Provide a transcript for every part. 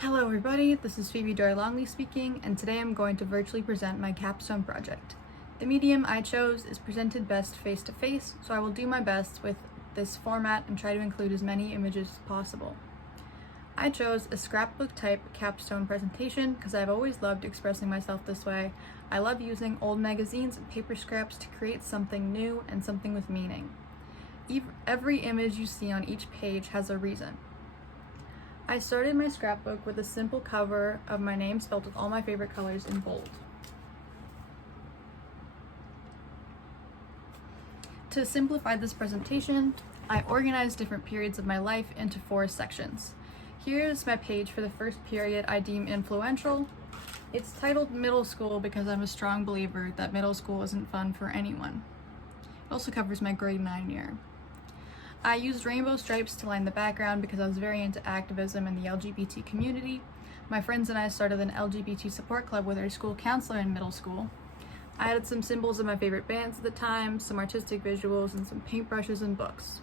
Hello everybody, this is Phoebe Joy Longley speaking, and today I'm going to virtually present my capstone project. The medium I chose is presented best face-to-face, so I will do my best with this format and try to include as many images as possible. I chose a scrapbook type capstone presentation because I've always loved expressing myself this way. I love using old magazines and paper scraps to create something new and something with meaning. Every image you see on each page has a reason. I started my scrapbook with a simple cover of my name spelled with all my favorite colors in bold. To simplify this presentation, I organized different periods of my life into 4 sections. Here's my page for the first period I deem influential. It's titled Middle School because I'm a strong believer that middle school isn't fun for anyone. It also covers my grade 9 year. I used rainbow stripes to line the background because I was very into activism in the LGBT community. My friends and I started an LGBT support club with our school counselor in middle school. I added some symbols of my favorite bands at the time, some artistic visuals, and some paintbrushes and books.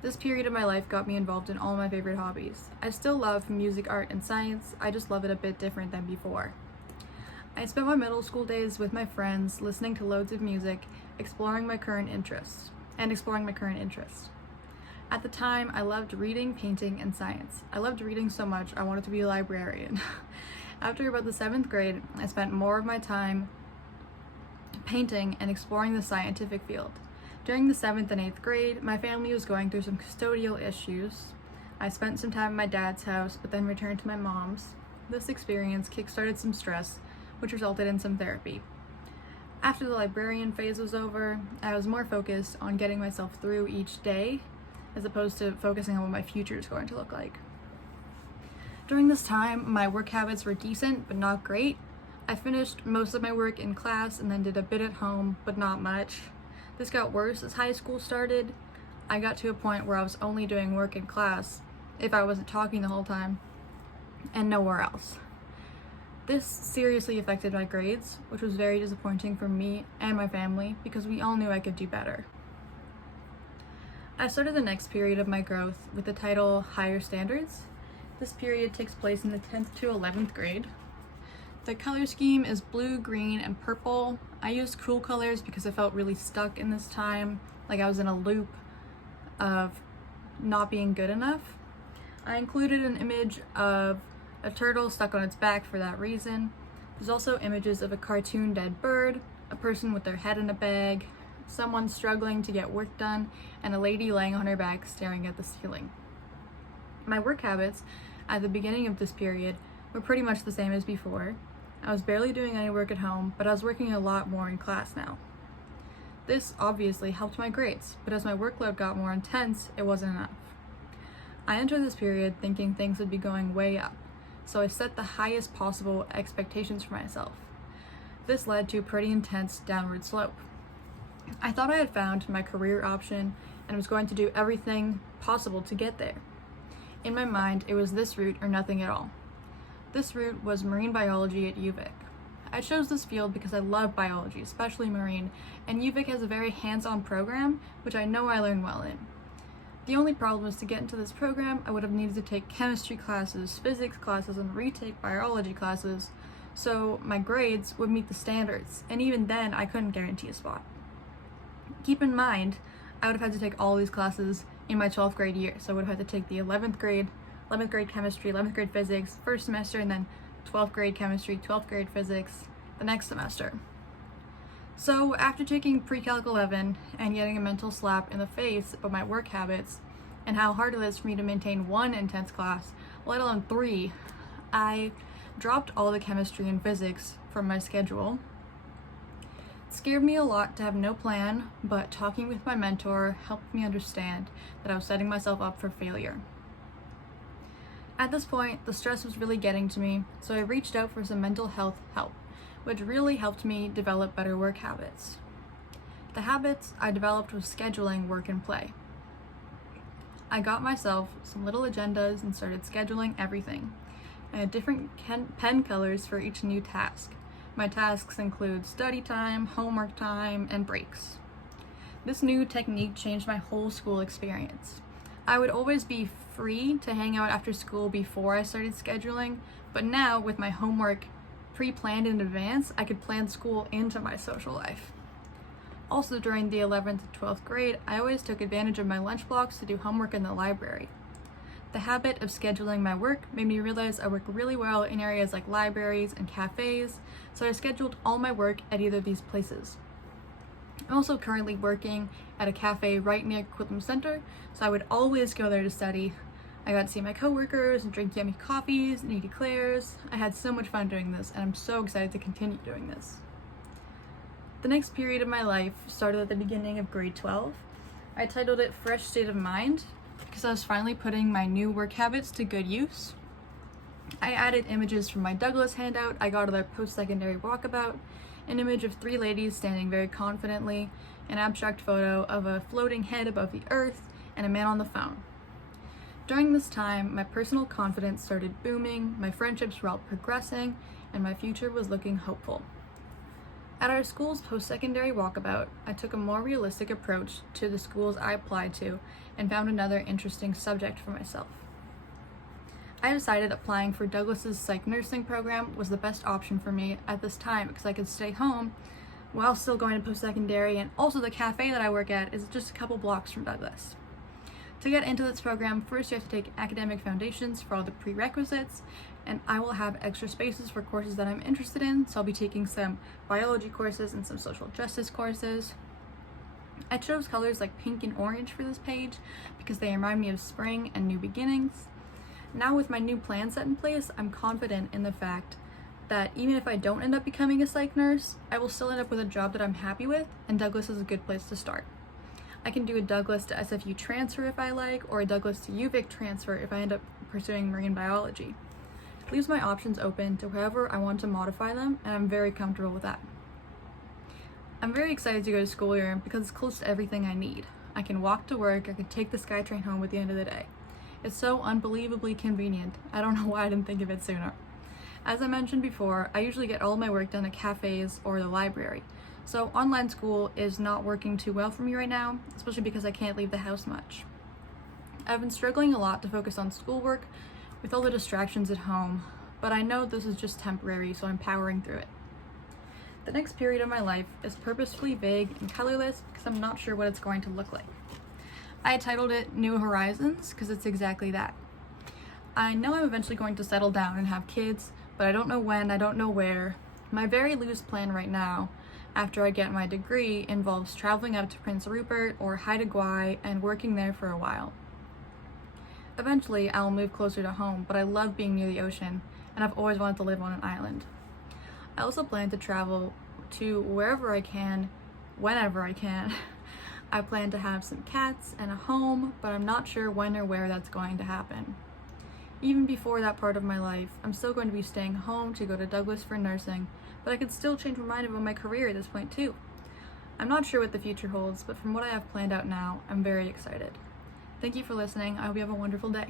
This period of my life got me involved in all my favorite hobbies. I still love music, art, and science, I just love it a bit different than before. I spent my middle school days with my friends, listening to loads of music, exploring my current interests. At the time, I loved reading, painting, and science. I loved reading so much, I wanted to be a librarian. After about the 7th grade, I spent more of my time painting and exploring the scientific field. During the 7th and 8th grade, my family was going through some custodial issues. I spent some time at my dad's house, but then returned to my mom's. This experience kickstarted some stress, which resulted in some therapy. After the librarian phase was over, I was more focused on getting myself through each day, as opposed to focusing on what my future is going to look like. During this time, my work habits were decent, but not great. I finished most of my work in class and then did a bit at home, but not much. This got worse as high school started. I got to a point where I was only doing work in class, if I wasn't talking the whole time, and nowhere else. This seriously affected my grades, which was very disappointing for me and my family because we all knew I could do better. I started the next period of my growth with the title Higher Standards. This period takes place in the 10th to 11th grade. The color scheme is blue, green, and purple. I used cool colors because I felt really stuck in this time, like I was in a loop of not being good enough. I included an image of a turtle stuck on its back for that reason. There's also images of a cartoon dead bird, a person with their head in a bag, someone struggling to get work done, and a lady laying on her back staring at the ceiling. My work habits at the beginning of this period were pretty much the same as before. I was barely doing any work at home, but I was working a lot more in class now. This obviously helped my grades, but as my workload got more intense, it wasn't enough. I entered this period thinking things would be going way up, so I set the highest possible expectations for myself. This led to a pretty intense downward slope. I thought I had found my career option and was going to do everything possible to get there. In my mind, it was this route or nothing at all. This route was marine biology at UVic. I chose this field because I love biology, especially marine, and UVic has a very hands-on program, which I know I learned well in. The only problem is to get into this program, I would have needed to take chemistry classes, physics classes, and retake biology classes, so my grades would meet the standards, and even then I couldn't guarantee a spot. Keep in mind, I would have had to take all these classes in my 12th grade year. So I would have had to take the 11th grade chemistry, 11th grade physics, first semester, and then 12th grade chemistry, 12th grade physics, the next semester. So after taking pre-calc 11 and getting a mental slap in the face about my work habits and how hard it is for me to maintain one intense class, let alone 3, I dropped all the chemistry and physics from my schedule. It scared me a lot to have no plan, but talking with my mentor helped me understand that I was setting myself up for failure. At this point, the stress was really getting to me, so I reached out for some mental health help, which really helped me develop better work habits. The habits I developed was scheduling work and play. I got myself some little agendas and started scheduling everything. I had different pen colors for each new task. My tasks include study time, homework time, and breaks. This new technique changed my whole school experience. I would always be free to hang out after school before I started scheduling, but now with my homework pre-planned in advance, I could plan school into my social life. Also, during the 11th and 12th grade, I always took advantage of my lunch blocks to do homework in the library. The habit of scheduling my work made me realize I work really well in areas like libraries and cafes, so I scheduled all my work at either of these places. I'm also currently working at a cafe right near Quitlam Center, so I would always go there to study. I got to see my coworkers and drink yummy coffees and eat eclairs. I had so much fun doing this, and I'm so excited to continue doing this. The next period of my life started at the beginning of grade 12. I titled it Fresh State of Mind because I was finally putting my new work habits to good use. I added images from my Douglas handout I got at our post-secondary walkabout, an image of 3 ladies standing very confidently, an abstract photo of a floating head above the earth, and a man on the phone. During this time, my personal confidence started booming, my friendships were all progressing, and my future was looking hopeful. At our school's post-secondary walkabout, I took a more realistic approach to the schools I applied to and found another interesting subject for myself. I decided applying for Douglas's psych nursing program was the best option for me at this time because I could stay home while still going to post-secondary, and also the cafe that I work at is just a couple blocks from Douglas. To get into this program, first you have to take academic foundations for all the prerequisites, and I will have extra spaces for courses that I'm interested in, so I'll be taking some biology courses and some social justice courses. I chose colors like pink and orange for this page because they remind me of spring and new beginnings. Now with my new plan set in place, I'm confident in the fact that even if I don't end up becoming a psych nurse, I will still end up with a job that I'm happy with, and Douglas is a good place to start. I can do a Douglas to SFU transfer if I like, or a Douglas to UVic transfer if I end up pursuing marine biology. It leaves my options open to however I want to modify them, and I'm very comfortable with that. I'm very excited to go to school here because it's close to everything I need. I can walk to work, I can take the SkyTrain home at the end of the day. It's so unbelievably convenient. I don't know why I didn't think of it sooner. As I mentioned before, I usually get all my work done at cafes or the library. So online school is not working too well for me right now, especially because I can't leave the house much. I've been struggling a lot to focus on schoolwork with all the distractions at home, but I know this is just temporary, so I'm powering through it. The next period of my life is purposefully vague and colorless because I'm not sure what it's going to look like. I titled it New Horizons because it's exactly that. I know I'm eventually going to settle down and have kids, but I don't know when, I don't know where. My very loose plan right now after I get my degree involves traveling up to Prince Rupert or Haida Gwaii and working there for a while. Eventually, I'll move closer to home, but I love being near the ocean, and I've always wanted to live on an island. I also plan to travel to wherever I can, whenever I can. I plan to have some cats and a home, but I'm not sure when or where that's going to happen. Even before that part of my life, I'm still going to be staying home to go to Douglas for nursing, but I could still change my mind about my career at this point too. I'm not sure what the future holds, but from what I have planned out now, I'm very excited. Thank you for listening. I hope you have a wonderful day.